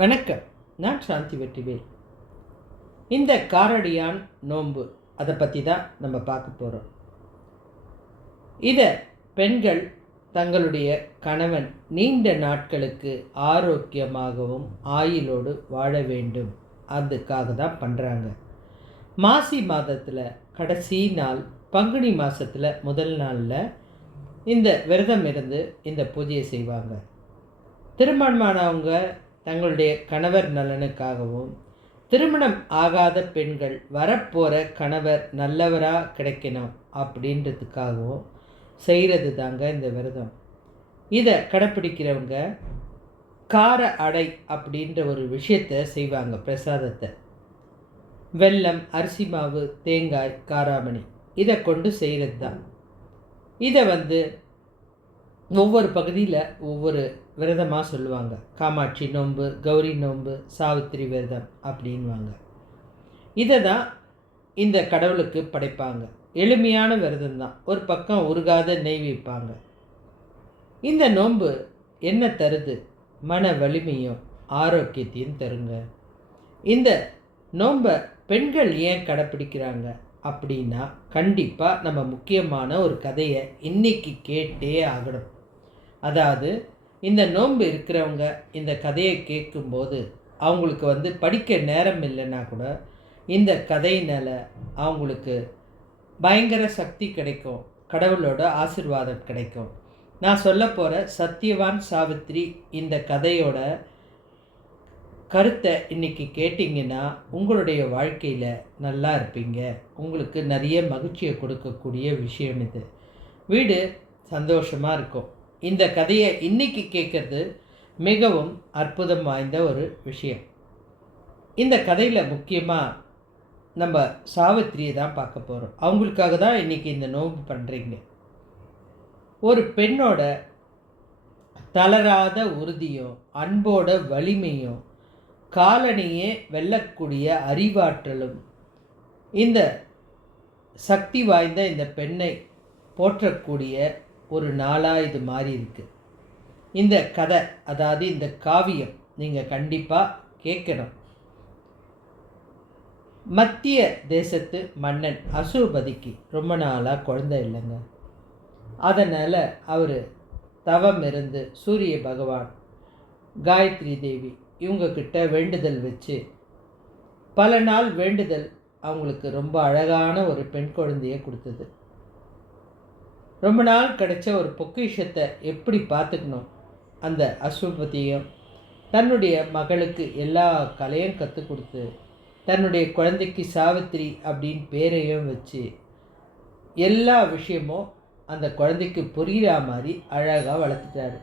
வணக்கம். நான் சாந்தி வெற்றிவேல். இந்த காரடியான் நோன்பு அதை பற்றி தான் நம்ம பார்க்க போகிறோம். இதை பெண்கள் தங்களுடைய கணவன் நீண்ட நாட்களுக்கு ஆரோக்கியமாகவும் ஆயுளோடு வாழ வேண்டும், அதுக்காக தான் பண்ணுறாங்க. மாசி மாதத்தில் கடைசி நாள், பங்குனி மாதத்தில் முதல் நாளில் இந்த விரதம் இருந்து இந்த பூஜையை செய்வாங்க. திருமணமானவங்க தங்களுடைய கணவர் நலனுக்காகவும், திருமணம் ஆகாத பெண்கள் வரப்போகிற கணவர் நல்லவராக கிடைக்கணும் அப்படின்றதுக்காகவும் செய்கிறது தாங்க இந்த விரதம். இதை கடைப்பிடிக்கிறவங்க கார அடை அப்படின்ற ஒரு விஷயத்தை செய்வாங்க. பிரசாதத்தை வெல்லம், அரிசி மாவு, தேங்காய், காராமணி இதை கொண்டு செய்கிறது தான். இதை ஒவ்வொரு பகுதியில் ஒவ்வொரு விரதமாக சொல்லுவாங்க. காமாட்சி நோன்பு, கௌரி நோன்பு, சாவித்திரி விரதம் அப்படின்வாங்க. இதை தான் இந்த கடவுளுக்கு படைப்பாங்க. எளிமையான விரதம் தான். ஒரு பக்கம் உருகாத நெய் வைப்பாங்க. இந்த நோன்பு என்ன தருது? மன வலிமையும் ஆரோக்கியத்தையும் தருங்க. இந்த நோன்பை பெண்கள் ஏன் கடைப்பிடிக்கிறாங்க அப்படின்னா, கண்டிப்பாக நம்ம முக்கியமான ஒரு கதையை இன்றைக்கி கேட்டே ஆகணும். அதாவது இந்த நோன்பு இருக்கிறவங்க இந்த கதையை கேட்கும்போது அவங்களுக்கு படிக்க நேரம் இல்லைன்னா கூட இந்த கதையினால் அவங்களுக்கு பயங்கர சக்தி கிடைக்கும், கடவுளோட ஆசீர்வாதம் கிடைக்கும். நான் சொல்ல போகிற சத்தியவான் சாவித்திரி இந்த கதையோட கருத்தை இன்றைக்கி கேட்டிங்கன்னா உங்களுடைய வாழ்க்கையில் நல்லா இருப்பீங்க. உங்களுக்கு நிறைய மகிழ்ச்சியை கொடுக்கக்கூடிய விஷயம் இது. வீடு சந்தோஷமாக இருக்கும். இந்த கதையை இன்றைக்கி கேட்குறது மிகவும் அற்புதம் வாய்ந்த ஒரு விஷயம். இந்த கதையில் முக்கியமாக நம்ம சாவித்திரியை தான் பார்க்க போகிறோம். அவங்களுக்காக தான் இன்றைக்கி இந்த நோன்பு பண்ணுறீங்க. ஒரு பெண்ணோட தளராத உறுதியும் அன்போட வலிமையும் காலனியே வெல்லக்கூடிய அறிவாற்றலும் இந்த சக்தி வாய்ந்த இந்த பெண்ணை போற்றக்கூடிய ஒரு நாளாக இது மாறி இருக்குது. இந்த கதை, அதாவது இந்த காவியம் நீங்கள் கண்டிப்பாக கேட்கணும். மத்திய தேசத்து மன்னன் அசூபதிக்கு ரொம்ப நாளாக குழந்தை இல்லைங்க. அதனால் அவர் தவம் இருந்து சூரிய பகவான், காயத்ரி தேவி இவங்கக்கிட்ட வேண்டுதல் வச்சு பல நாள் வேண்டுதல் அவங்களுக்கு ரொம்ப அழகான ஒரு பெண் குழந்தையை கொடுத்தது. ரொம்ப நாள் கிடைச்ச ஒரு பொக்கிஷத்தை எப்படி பார்த்துக்கணும், அந்த அஸ்வபதியும் தன்னுடைய மகளுக்கு எல்லா கலையும் கற்றுக் கொடுத்து தன்னுடைய குழந்தைக்கு சாவித்திரி அப்படின்னு பேரையும் வச்சு எல்லா விஷயமும் அந்த குழந்தைக்கு புரிகிற மாதிரி அழகாக வளர்த்துட்டாரு.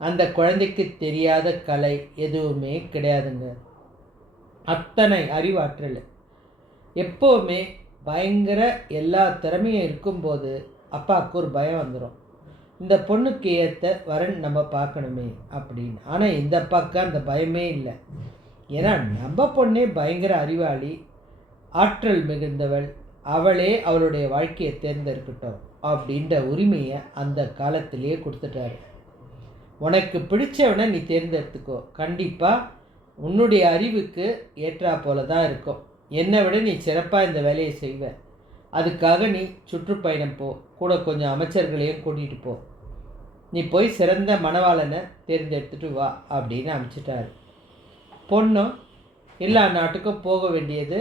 அந்த குழந்தைக்கு தெரியாத கலை எதுவுமே கிடையாதுங்க. அத்தனை அறிவாற்றல், எப்போவுமே பயங்கர எல்லா திறமையும் இருக்கும்போது அப்பாவுக்கு ஒரு பயம் வந்துடும். இந்த பொண்ணுக்கு ஏற்ற வரன் நம்ம பார்க்கணுமே அப்படின்னு. ஆனால் இந்த அப்பாவுக்கு அந்த பயமே இல்லை. ஏன்னா நம்ம பொண்ணே பயங்கர அறிவாளி, ஆற்றல் மிகுந்தவள், அவளே அவளுடைய வாழ்க்கையை தேர்ந்தெடுக்கட்டும் அப்படின்ற உரிமையை அந்த காலத்திலேயே கொடுத்துட்டாரு. உனக்கு பிடிச்சவனை நீ தேர்ந்தெடுத்துக்கோ, கண்டிப்பாக உன்னுடைய அறிவுக்கு ஏற்றா போல தான் இருக்கும். என்னை விட நீ சிறப்பாக இந்த வேலையை செய்வ. அதுக்காக நீ சுற்றுப்பயணம் போ, கூட கொஞ்சம் அமைச்சர்களையும் கூட்டிகிட்டு போ. நீ போய் சிறந்த மணவாளனை தேர்ந்தெடுத்துட்டு வா அப்படின்னு அனுப்பிச்சிட்டாரு. பொண்ணும் எல்லா நாட்டுக்கும் போக வேண்டியது,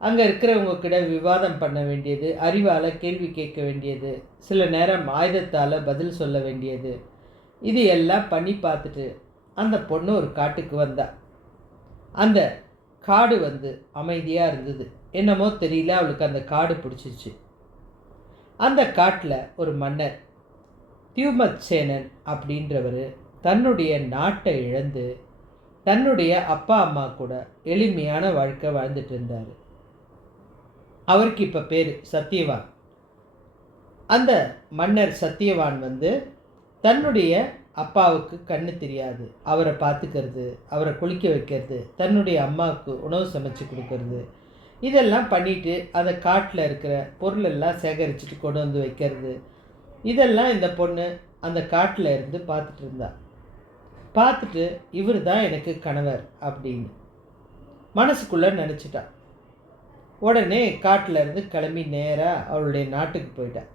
அங்கே இருக்கிறவங்கக்கிட்ட விவாதம் பண்ண வேண்டியது, அறிவால் கேள்வி கேட்க வேண்டியது, சில நேரம் ஆயுதத்தால் பதில் சொல்ல வேண்டியது, இது எல்லாம் பண்ணி பார்த்துட்டு அந்த பொண்ணு ஒரு காட்டுக்கு வந்தா. அந்த காடு அமைதியாக இருந்தது. என்னமோ தெரியல, அவளுக்கு அந்த காடு பிடிச்சிச்சு. அந்த காட்டில் ஒரு மன்னர் தியூமத் சேனன் அப்படின்றவர் தன்னுடைய நாட்டை இழந்து தன்னுடைய அப்பா அம்மா கூட எளிமையான வாழ்க்கை வாழ்ந்துட்டு இருந்தார். அவருக்கு இப்போ பேர் சத்தியவான். அந்த மன்னர் சத்தியவான் தன்னுடைய அப்பாவுக்கு கண்ணு தெரியாது, அவரை பார்த்துக்கிறது, அவரை குளிக்க வைக்கிறது, தன்னுடைய அம்மாவுக்கு உணவு சமைச்சு கொடுக்கறது, இதெல்லாம் பண்ணிவிட்டு அதை காட்டில் இருக்கிற பொருளெல்லாம் சேகரிச்சுட்டு கொண்டு வந்து வைக்கிறது, இதெல்லாம் இந்த பொண்ணு அந்த காட்டில் இருந்து பார்த்துட்டு இருந்தா. பார்த்துட்டு இவர் தான் எனக்கு கணவர் அப்படின்னு மனசுக்குள்ளே நினச்சிட்டான். உடனே காட்டில் இருந்து கிளம்பி நேராக அவளுடைய நாட்டுக்கு போயிட்டான்.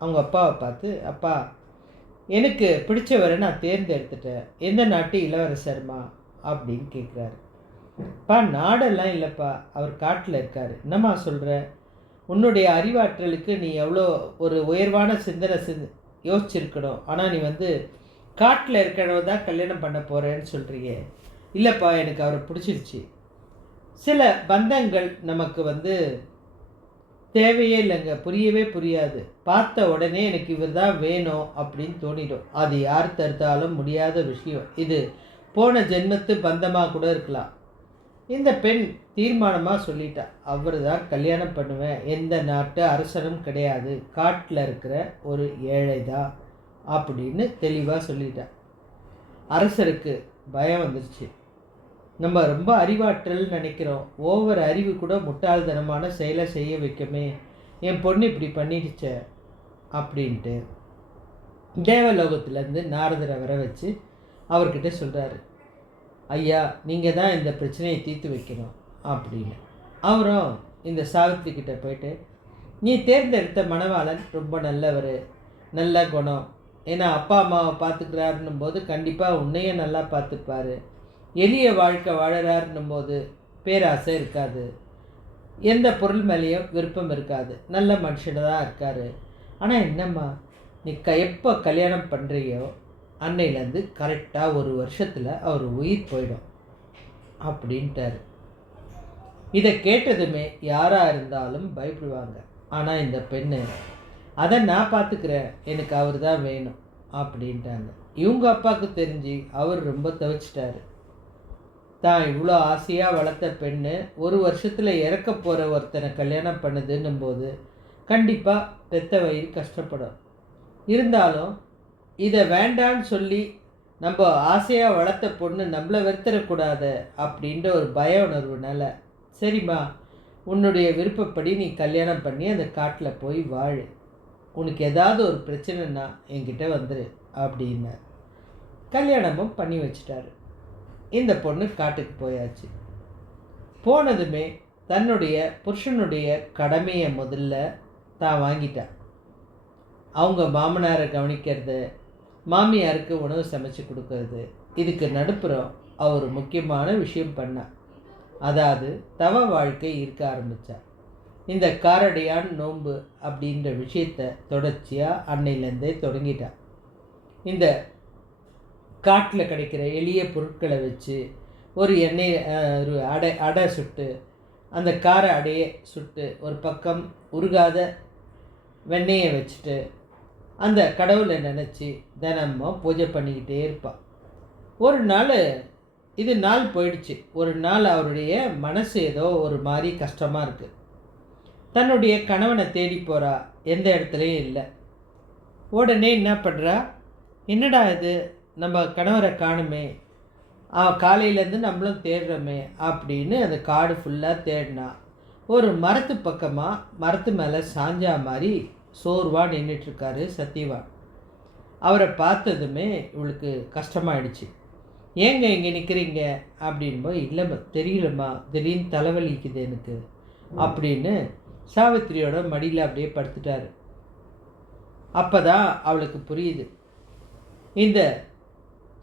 அவங்க அப்பாவை பார்த்து, அப்பா எனக்கு பிடிச்சவரை நான் தேர்ந்தெடுத்துட்டேன், எந்த நாட்டு இளவரசர்மா அப்படின்னு கேட்குறாரு. அப்பா நாடெல்லாம் இல்லைப்பா, அவர் காட்டில் இருக்கார். என்னம்மா சொல்கிற? உன்னுடைய அறிவாற்றலுக்கு நீ எவ்வளோ ஒரு உயர்வான சிந்தனை யோசிச்சிருக்கணும். ஆனால் நீ காட்டில் இருக்கிறவ தான் கல்யாணம் பண்ண போகிறேன்னு சொல்கிறீங்க. இல்லைப்பா, எனக்கு அவரை பிடிச்சிருச்சு. சில பந்தங்கள் நமக்கு தேவையே இல்லைங்க, புரியவே புரியாது. பார்த்த உடனே எனக்கு இவர் தான் வேணும் அப்படின்னு தோணிடும். அது யார் தடுத்தாலும் முடியாத விஷயம். இது போன ஜென்மத்து பந்தமாக கூட இருக்கலாம். இந்த பெண் தீர்மானமாக சொல்லிட்டா, அவர் தான் கல்யாணம் பண்ணுவேன், எந்த நாட்டு அரசனும் கிடையாது, காட்டில் இருக்கிற ஒரு ஏழை தான் அப்படின்னு தெளிவாக சொல்லிட்டா. அரசருக்கு பயம் வந்துருச்சு. நம்ம ரொம்ப அறிவாற்றல் நினைக்கிறோம், ஓவர் அறிவு கூட முட்டாள்தனமான செயலை செய்ய வைக்கமே, என் பொண்ணு இப்படி பண்ணிடுச்ச அப்படின்ட்டு தேவலோகத்திலேருந்து நாரதரை வர வச்சு அவர்கிட்ட சொல்கிறாரு, ஐயா நீங்கள் தான் இந்த பிரச்சனையை தீர்த்து வைக்கணும் அப்படின்னு. அவரும் இந்த சாவித்திரி கிட்ட போயிட்டு, நீ தேர்ந்தெடுத்த மணவாளன் ரொம்ப நல்லவர், நல்ல குணம், ஏன்னா அப்பா அம்மாவை பார்த்துக்கிறாருன்னும் போது கண்டிப்பாக உன்னையும் நல்லா பார்த்துப்பார், எளிய வாழ்க்கை வாழறாருன்னும் போது பேராசை இருக்காது, எந்த பொருள் மேலேயும் விருப்பம் இருக்காது, நல்ல மனுஷனாக தான் இருக்கார். ஆனால் என்னம்மா நீ எப்போ கல்யாணம் பண்ணுறியோ அன்னையிலேருந்து கரெக்டாக ஒரு வருஷத்தில் அவர் உயிர் போயிடும் அப்படின்ட்டார். இதை கேட்டதுமே யாராக இருந்தாலும் பயப்படுவாங்க. ஆனால் இந்த பெண்ணு, அதை நான் பார்த்துக்கிறேன், எனக்கு அவர் தான் வேணும் அப்படின்ட்டாங்க. இவங்க அப்பாவுக்கு தெரிஞ்சு அவர் ரொம்ப தவிச்சிட்டாரு. தான் இவ்வளோ ஆசையாக வளர்த்த பெண்ணு ஒரு வருஷத்தில் இறக்க போகிற ஒருத்தனை கல்யாணம் பண்ணுதுன்னும் போது கண்டிப்பாக பெத்த வயிறு கஷ்டப்படும். இருந்தாலும் இதை வேண்டான்னு சொல்லி நம்ம ஆசையாக வளர்த்த பொண்ணு நம்மளை வெறுத்தரக்கூடாது அப்படின்ற ஒரு பய உணர்வுனால, சரிம்மா உன்னுடைய விருப்பப்படி நீ கல்யாணம் பண்ணி அந்த காட்டில் போய் வாழு, உனக்கு ஏதாவது ஒரு பிரச்சனைன்னா என்கிட்ட வந்துரு அப்படின்னு கல்யாணமும் பண்ணி வச்சிட்டாரு. இந்த பொண்ணு காட்டுக்கு போயாச்சு. போனதுமே தன்னுடைய புருஷனுடைய கடமையை முதல்ல தான் வாங்கிட்டா. அவங்க மாமனாரை கவனிக்கிறது, மாமியாருக்கு உணவு சமைச்சு கொடுக்கறது, இதுக்கு நடுப்புறம் அவர் முக்கியமான விஷயம் பண்ணா. அதாவது தவ வாழ்க்கை இருக்க ஆரம்பித்தா. இந்த காரடையான் நோன்பு அப்படின்ற விஷயத்தை தொடர்ச்சியாக அன்னையிலேருந்தே தொடங்கிட்டா. இந்த காட்டில் கிடைக்கிற எளிய பொருட்களை வச்சு ஒரு எண்ணெய் ஒரு அடை சுட்டு, அந்த கார அடையை சுட்டு ஒரு பக்கம் உருகாத வெண்ணெயை வச்சுட்டு அந்த கடவுளை நினச்சி தினமும் பூஜை பண்ணிக்கிட்டே இருப்பாள். ஒரு நாள் இது நாள் போயிடுச்சு. ஒரு நாள் அவருடைய மனசு ஏதோ ஒரு மாதிரி கஷ்டமாக இருக்குது. தன்னுடைய கணவனை தேடி போகிறா, எந்த இடத்துலையும் இல்லை. உடனே என்ன பண்ணுறா, என்னடா இது நம்ம கணவரை காணுமே, காலையிலேருந்து நம்மளும் தேடுறோமே அப்படின்னு அந்த காடு ஃபுல்லாக தேடினா. ஒரு மரத்து பக்கமாக மரத்து மேலே சாஞ்சா மாதிரி சோர்வாக நின்றுட்டுருக்காரு சத்யவான். அவரை பார்த்ததுமே இவளுக்கு கஷ்டமாயிடுச்சு. ஏங்க இங்கே நிற்கிறீங்க அப்படின்போது, இல்லைம்மா தெரியலம்மா, திடீர்னு தலைவலிக்குது எனக்கு அப்படின்னு சாவித்திரியோட மடியில் அப்படியே படுத்துட்டாரு. அப்போ தான் அவளுக்கு புரியுது, இந்த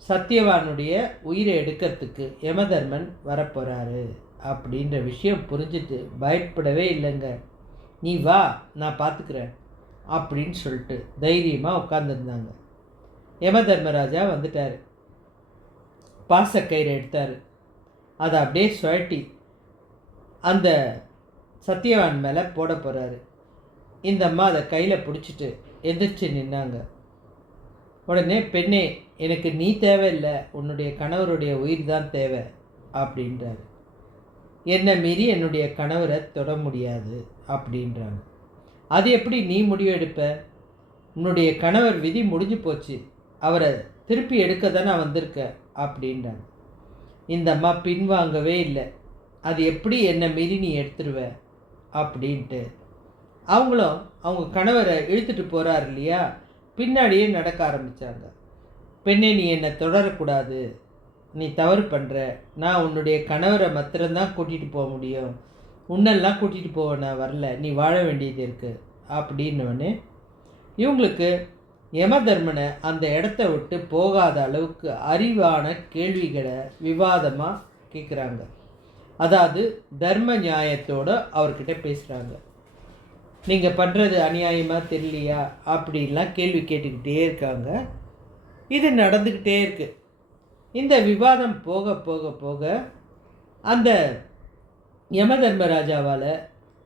சத்யவானுடைய உயிரை எடுக்கிறதுக்கு யமதர்மன் வரப்போகிறாரு அப்படின்ற விஷயம் புரிஞ்சுட்டு பயப்படவே இல்லைங்க. நீ வா, நான் பார்த்துக்கிறேன் அப்படின்னு சொல்லிட்டு தைரியமாக உட்காந்துருந்தாங்க. யமதர்மராஜா வந்துட்டார். பாசக்கயிறு எடுத்தார். அதை அப்படியே சுழட்டி அந்த சத்யவான் மேலே போட போகிறாரு. இந்த அம்மா அதை கையில் பிடிச்சிட்டு எந்திரிச்சு நின்னாங்க. உடனே, பெண்ணே எனக்கு நீ தேவையில்லை, உன்னுடைய கணவருடைய உயிர் தான் தேவை அப்படின்றாரு. என்னை மீறி என்னுடைய கணவரை தொட முடியாது அப்படின்றாங்க. அது எப்படி நீ முடிவு எடுப்ப? உன்னுடைய கணவர் விதி முடிஞ்சு போச்சு, அவரை திருப்பி எடுக்க தானே வந்திருக்க அப்படின்றாங்க. இந்த அம்மா பின்வாங்கவே இல்லை. அது எப்படி என்னை மீறி நீ எடுத்துருவ அப்படின்ட்டு அவங்களும் அவங்க கணவரை இழுத்துட்டு போகிறார் இல்லையா, பின்னாடியே நடக்க ஆரம்பித்தாங்க. பெண்ணே, நீ என்னை தொடரக்கூடாது, நீ தவறு பண்ணுற, நான் உன்னுடைய கணவரை மாத்திரம்தான் கூட்டிகிட்டு போக முடியும், உன்னெல்லாம் கூட்டிகிட்டு போக நான் வரல, நீ வாழ வேண்டியது இருக்குது அப்படின்னோடனே இவங்களுக்கு யமதர்மனை அந்த இடத்த விட்டு போகாத அளவுக்கு அறிவான கேள்விகளை விவாதமாக கேட்குறாங்க. அதாவது தர்ம நியாயத்தோடு அவர்கிட்ட பேசுகிறாங்க. நீங்கள் பண்ணுறது அநியாயமாக தெரியலையா அப்படின்லாம் கேள்வி கேட்டுக்கிட்டே இருக்காங்க. இது நடந்துக்கிட்டே இருக்குது. இந்த விவாதம் போக போக போக அந்த யமதர்மராஜாவால்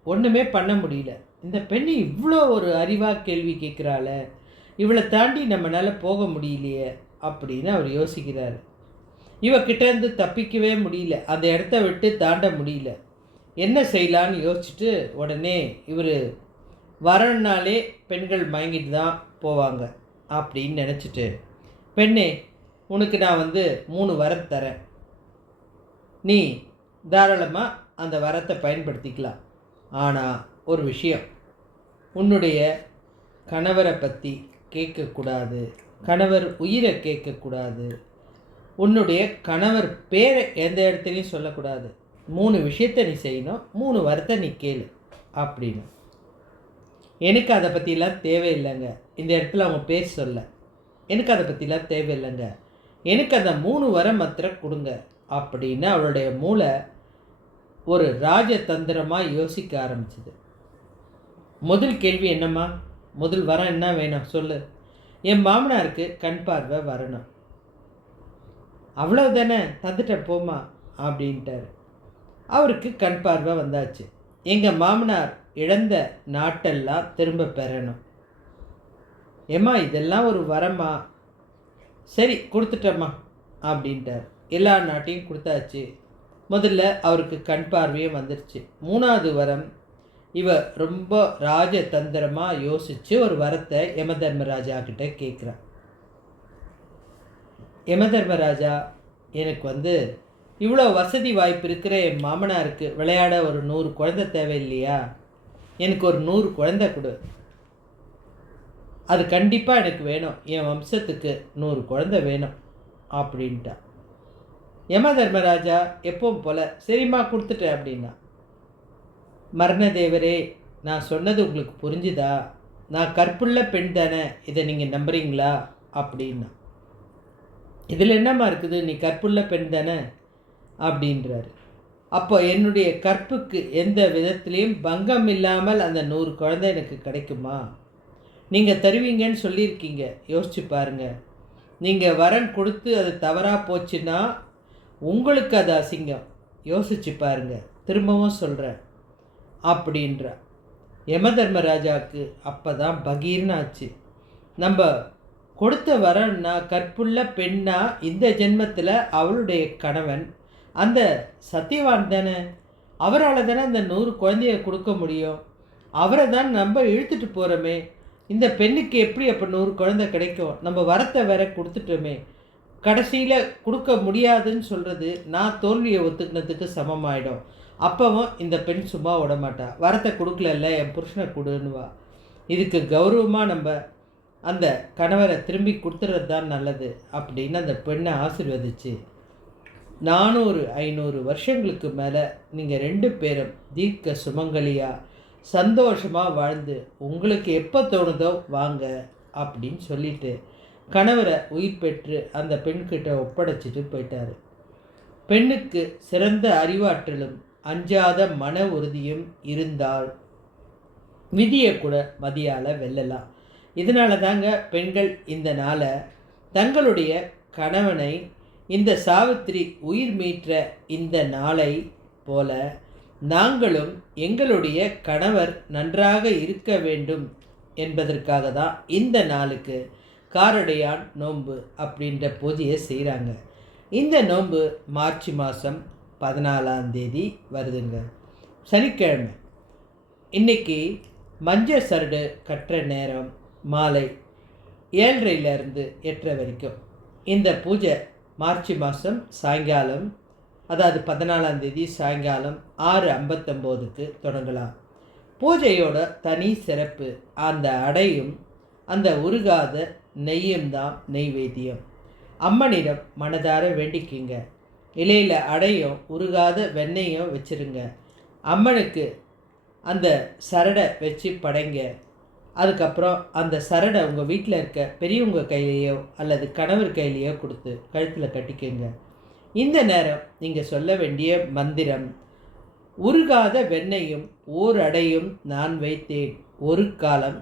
ஒன்றுமே பண்ண முடியல. இந்த பெண் இவ்வளோ ஒரு அறிவாக கேள்வி கேட்குறாள, இவளை தாண்டி நம்மளால் போக முடியலையே அப்படின்னு அவர் யோசிக்கிறார். இவக்கிட்டேருந்து தப்பிக்கவே முடியல, அந்த இடத்த விட்டு தாண்ட முடியல. என்ன செய்யலான்னு யோசிச்சுட்டு உடனே இவர் வரனாலே பெண்கள் மயங்கிட்டு தான் போவாங்க அப்படின்னு நினச்சிட்டு, பெண்ணே, உனக்கு நான் 3 வரம் தரேன், நீ தாராளமாக அந்த வரத்தை பயன்படுத்திக்கலாம். ஆனால் ஒரு விஷயம், உன்னுடைய கணவரை பற்றி கேட்கக்கூடாது, கணவர் உயிரை கேட்கக்கூடாது, உன்னுடைய கணவர் பேரை எந்த இடத்துலையும் சொல்லக்கூடாது. 3 விஷயத்தை நீ செய்யணும், 3 வரத்தை நீ கேளு அப்படின்னு. எனக்கு அதை பற்றிலாம் தேவையில்லைங்க, இந்த இடத்துல அவங்க பேர் சொல்ல, எனக்கு அதை பற்றிலாம் தேவையில்லைங்க, எனக்கு அந்த 3 வரம் மாத்திரம் கொடுங்க அப்படின்னு அவளுடைய மூளை ஒரு ராஜதந்திரமாக யோசிக்க ஆரம்பிச்சுது. முதல் கேள்வி என்னம்மா, முதல் வரம் என்ன வேணும் சொல்லு. என் மாமனாருக்கு கண் பார்வை வரணும். அவ்வளோ தானே, தந்துட்டேன் போமா அப்படின்ட்டார். அவருக்கு கண் பார்வை வந்தாச்சு. எங்கள் மாமனார் இழந்த நாட்டெல்லாம் திரும்ப பெறணும். ஏம்மா, இதெல்லாம் ஒரு வரமா? சரி, கொடுத்துட்டம்மா அப்படின்ட்டார். எல்லா நாட்டையும் கொடுத்தாச்சு. முதல்ல அவருக்கு கண் பார்வையும் வந்துருச்சு. 3வது வரம், இவ ரொம்ப ராஜதந்திரமாக யோசித்து ஒரு வரத்தை யமதர்மராஜா கிட்ட கேட்குறான். யமதர்மராஜா, எனக்கு இவ்வளோ வசதி வாய்ப்பு இருக்கிற என் மாமனாருக்கு விளையாட ஒரு 100 குழந்தை தேவையில்லையா? எனக்கு ஒரு 100 குழந்தை கொடு, அது கண்டிப்பாக எனக்கு வேணும், என் வம்சத்துக்கு 100 குழந்தை வேணும் அப்படின்ட்டா. யமதர்மராஜா எப்பவும் போல் சரிம்மா கொடுத்துட்டேன் அப்படின்னா. மரணதேவரே, நான் சொன்னது உங்களுக்கு புரிஞ்சுதா? நான் கற்புள்ள பெண் தானே, இதை நீங்கள் நம்புறீங்களா அப்படின்னா. இதில் என்னம்மா இருக்குது, நீ கற்புள்ள பெண் தானே அப்படின்றாரு. அப்போ என்னுடைய கற்புக்கு எந்த விதத்துலேயும் பங்கம் இல்லாமல் அந்த 100 குழந்தை எனக்கு கிடைக்குமா? நீங்கள் தருவீங்கன்னு சொல்லியிருக்கீங்க, யோசிச்சு பாருங்கள். நீங்கள் வரன் கொடுத்து அது தவறாக போச்சுன்னா உங்களுக்கு அது அசிங்கம், யோசிச்சு பாருங்கள், திரும்பவும் சொல்கிறேன் அப்படின்ற. யமதர்மராஜாவுக்கு அப்போ தான் பகீர்னு ஆச்சு. நம்ம கொடுத்த வரன்னா கற்புள்ள பெண்ணா இந்த ஜென்மத்தில் அவளுடைய கணவன் அந்த சத்தியவான் தானே, அவரால் தானே அந்த 100 குழந்தைய கொடுக்க முடியும், அவரை தான் நம்ம இழுத்துட்டு போகிறோமே, இந்த பெண்ணுக்கு எப்படி அப்போ 100 குழந்தை கிடைக்கும்? நம்ம வரத்தை வேற கொடுத்துட்டோமே, கடைசியில் கொடுக்க முடியாதுன்னு சொல்கிறது நான் தோல்வியை ஒத்துக்கினதுக்கு சமமாயிடும். அப்போவும் இந்த பெண் சும்மா விட மாட்டா, வரத்தை கொடுக்கலல்ல என் புருஷனை கொடுன்னுவா. இதுக்கு கௌரவமாக நம்ம அந்த கணவரை திரும்பி கொடுத்துறது தான் நல்லது அப்படின்னு அந்த பெண்ணை ஆசீர்வதிச்சு 400-500 வருஷங்களுக்கு மேலே நீங்கள் 2 பேரும் தீர்க்க சுமங்கலியாக சந்தோஷமாக வாழ்ந்து உங்களுக்கு எப்போ தோணுதோ வாங்க அப்படின்னு சொல்லிட்டு கணவரை உயிர் பெற்று அந்த பெண்கிட்ட ஒப்படைச்சிட்டு போயிட்டார். பெண்ணுக்கு சிறந்த அறிவாற்றலும் அஞ்சாத மன உறுதியும் இருந்தால் விதியை கூட மதியால் வெல்லலாம். இதனால தாங்க பெண்கள் இந்த நாளை தங்களுடைய கணவனை இந்த சாவித்திரி உயிர் மீட்ட இந்த நாளை போல நாங்களும் எங்களுடைய கணவர் நன்றாக இருக்க வேண்டும் என்பதற்காக தான் இந்த நாளுக்கு காரடையான் நோன்பு அப்படின்ற பூஜையை செய்கிறாங்க. இந்த நோன்பு மார்ச் மாதம் 14ஆம் தேதி வருதுங்க, சனிக்கிழமை. இன்றைக்கி மஞ்சள் சரடு கட்டுற நேரம் மாலை 7:30 8:30 வரைக்கும். இந்த பூஜை மார்ச் மாதம் சாயங்காலம், அதாவது 14ஆம் தேதி சாயங்காலம் 6:59க்கு தொடங்கலாம். பூஜையோட தனி சிறப்பு அந்த அடையும் அந்த உருகாத நெய்யும் தான் நெய்வேத்தியம். அம்மனிடம் மனதார வேண்டிக்கிங்க. இலையில் அடையும் உருகாத வெண்ணெயும் வச்சுருங்க. அம்மனுக்கு அந்த சரடை வச்சு படைங்க. அதுக்கப்புறம் அந்த சரடை உங்கள் வீட்டில் இருக்க பெரியவங்க கையிலையோ அல்லது கணவர் கையிலையோ கொடுத்து கழுத்தில் கட்டிக்கங்க. இந்த நேரம் நீங்கள் சொல்ல வேண்டிய மந்திரம், உருகாத வெண்ணையும் ஓர் அடையும் நான் வைத்தேன், ஒரு காலம்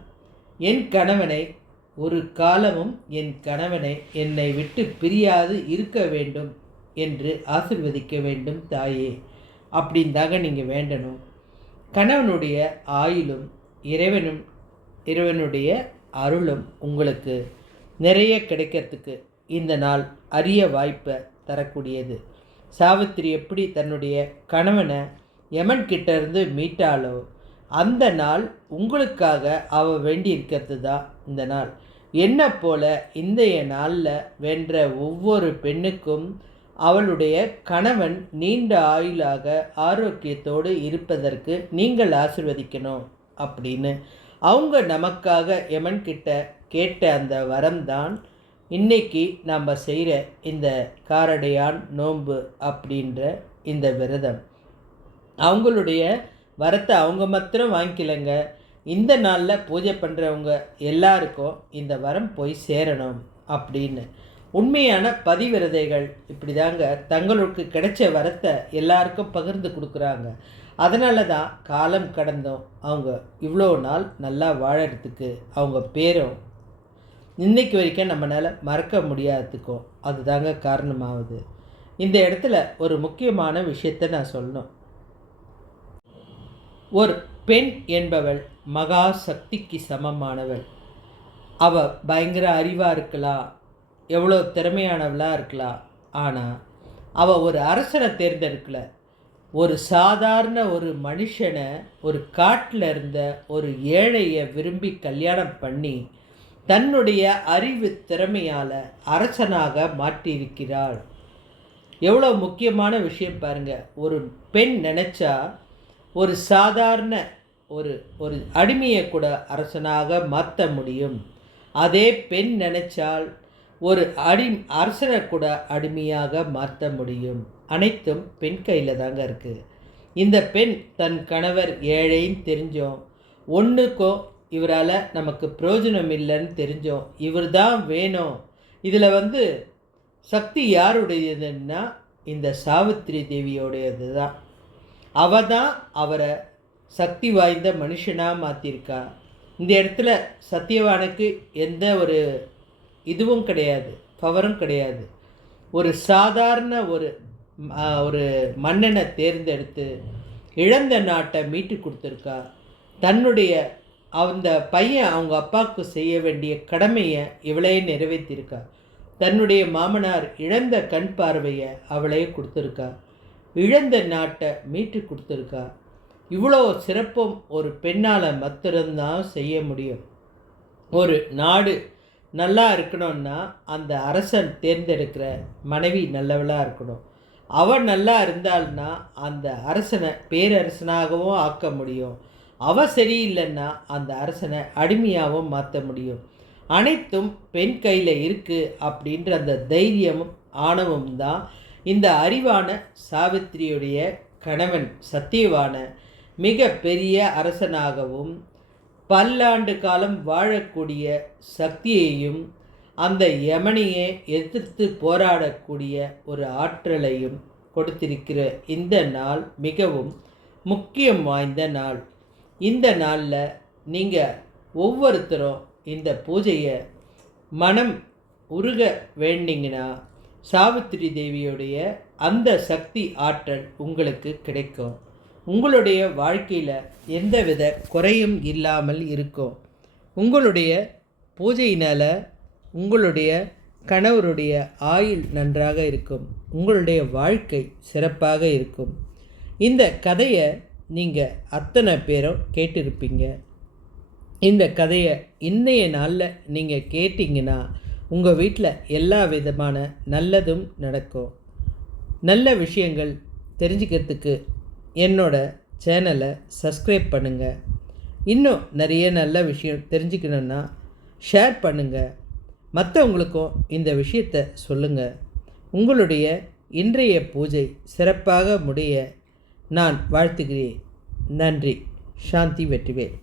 என் கணவனை, ஒரு காலமும் என் கணவனை என்னை விட்டு பிரியாது இருக்க வேண்டும் என்று ஆசிர்வதிக்க வேண்டும் தாயே அப்படின்தாங்க நீங்கள் வேண்டணும். கணவனுடைய ஆயுளும் இறைவனுடைய அருளும் உங்களுக்கு நிறைய கிடைக்கிறதுக்கு இந்த நாள் அரிய வாய்ப்பை தரக்கூடியது. சாவித்திரி எப்படி தன்னுடைய கணவனை யமன் கிட்டேருந்து மீட்டாலோ அந்த நாள் உங்களுக்காக வேண்டி இருக்கிறது தான் இந்த நாள். என்ன போல இன்றைய நாளில் வென்ற ஒவ்வொரு பெண்ணுக்கும் அவளுடைய கணவன் நீண்ட ஆயுளாக ஆரோக்கியத்தோடு இருப்பதற்கு நீங்கள் ஆசிர்வதிக்கணும் அப்படின்னு அவங்க நமக்காக யமன் கிட்ட கேட்ட அந்த வரம்தான் இன்னைக்கு நாம் செய்கிற இந்த காரடையான் நோன்பு அப்படின்ற இந்த விரதம். அவங்களுடைய வரத்தை அவங்க மாத்திரம் வாங்கிக்கலைங்க. இந்த நாளில் பூஜை பண்ணுறவங்க எல்லாருக்கும் இந்த வரம் போய் சேரணும் அப்படின்னு உண்மையான பதிவிரதைகள் இப்படி தாங்க தங்களுக்கு கிடைச்ச வரத்தை எல்லாருக்கும் பகிர்ந்து கொடுக்குறாங்க. அதனால தான் காலம் கடந்தும் அவங்க இவ்வளோ நாள் நல்லா வாழறதுக்கு அவங்க பேரும் இன்றைக்கு வரைக்கும் நம்மளால் மறக்க முடியாததுக்கும் அதுதாங்க காரணமாகுது. இந்த இடத்துல ஒரு முக்கியமான விஷயத்தை நான் சொல்லணும். ஒரு பெண் என்பவள் மகா சக்திக்கு சமமானவள். அவள் பயங்கர அறிவாக இருக்கலாம், எவ்வளோ திறமையானவளாக இருக்கலாம். ஆனால் அவள் ஒரு அரசனை தேர்ந்தெடுக்கலை. ஒரு சாதாரண ஒரு மனுஷனை, ஒரு காட்டில் இருந்த ஒரு ஏழையை விரும்பி கல்யாணம் பண்ணி தன்னுடைய அறிவு திறமையால் அரசனாக மாற்றியிருக்கிறாள். எவ்வளோ முக்கியமான விஷயம் பாருங்கள். ஒரு பெண் நினச்சா ஒரு சாதாரண ஒரு ஒரு அடிமையை கூட அரசனாக மாற்ற முடியும். அதே பெண் நினைச்சால் ஒரு அரசனை கூட அடிமையாக மாற்ற முடியும். அனைத்தும் பெண் கையில் தாங்க இருக்குது. இந்த பெண் தன் கணவர் ஏழைன்னு தெரிஞ்சோம், ஒன்றுக்கும் இவரால் நமக்கு பிரயோஜனம் இல்லைன்னு தெரிஞ்சோம், இவர் தான் வேணும். இதில் சக்தி யாருடையதுன்னா இந்த சாவித்திரி தேவியோடையது தான். அவள் தான் அவரை சக்தி வாய்ந்த மனுஷனாக மாற்றிருக்கா. இந்த இடத்துல சத்தியவானுக்கு எந்த ஒரு இதுவும் கிடையாது, பவரும் கிடையாது. ஒரு சாதாரண ஒரு மன்னனை தேர்ந்தெடுத்து இழந்த நாட்டை மீட்டு கொடுத்துருக்கா. தன்னுடைய அந்த பையன் அவங்க அப்பாவுக்கு செய்ய வேண்டிய கடமையை இவளே நிறைவேற்றியிருக்கா. தன்னுடைய மாமனார் இழந்த கண் பார்வையை அவளே கொடுத்துருக்கா. இழந்த நாட்டை மீட்டு கொடுத்துருக்கா. இவ்வளோ சிறப்பும் ஒரு பெண்ணால் மாத்திரம்தான் செய்ய முடியும். ஒரு நாடு நல்லா இருக்கணும்னா அந்த அரசன் தேர்ந்தெடுக்கிற மனைவி நல்லவளாக இருக்கணும். அவள் நல்லா இருந்தால்னா அந்த அரசனை பேரரசனாகவும் ஆக்க முடியும். அவள் சரியில்லைன்னா அந்த அரசனை அடிமையாகவும் மாற்ற முடியும். அனைத்தும் பெண் கையில் இருக்குது அப்படின்ற அந்த தைரியமும் ஆணவமும் தான் இந்த அறிவான சாவித்திரியுடைய கணவன் சத்தியவான மிக பெரிய அரசனாகவும் பல்லாண்டு காலம் வாழக்கூடிய சக்தியையும் அந்த யமனையை எதிர்த்து போராடக்கூடிய ஒரு ஆற்றலையும் கொடுத்திருக்கிற இந்த நாள் மிகவும் முக்கியம் வாய்ந்த நாள். இந்த நாளில் நீங்கள் ஒவ்வொருத்தரும் இந்த பூஜையை மனம் உருக வேண்டிங்கன்னா சாவித்திரி தேவியுடைய அந்த சக்தி ஆற்றல் உங்களுக்கு கிடைக்கும். உங்களுடைய வாழ்க்கையில் எந்தவித குறையும் இல்லாமல் இருக்கும். உங்களுடைய பூஜையினால் உங்களுடைய கணவருடைய ஆயுள் நன்றாக இருக்கும். உங்களுடைய வாழ்க்கை சிறப்பாக இருக்கும். இந்த கதையை நீங்கள் அத்தனை பேரும் கேட்டிருப்பீங்க. இந்த கதையை இன்றைய நாளில் நீங்கள் கேட்டிங்கன்னா உங்கள் வீட்டில் எல்லா விதமான நல்லதும் நடக்கும். நல்ல விஷயங்கள் தெரிஞ்சுக்கிறதுக்கு என்னோட சேனலை சப்ஸ்கிரைப் பண்ணுங்கள். இன்னும் நிறைய நல்ல விஷயம் தெரிஞ்சுக்கணுன்னா ஷேர் பண்ணுங்கள். மற்றவங்களுக்கும் இந்த விஷயத்தை சொல்லுங்கள். உங்களுடைய இன்றைய பூஜை சிறப்பாக முடிய நான் வாழ்த்துகிறேன். நன்றி. சாந்தி வெற்றிவேல்.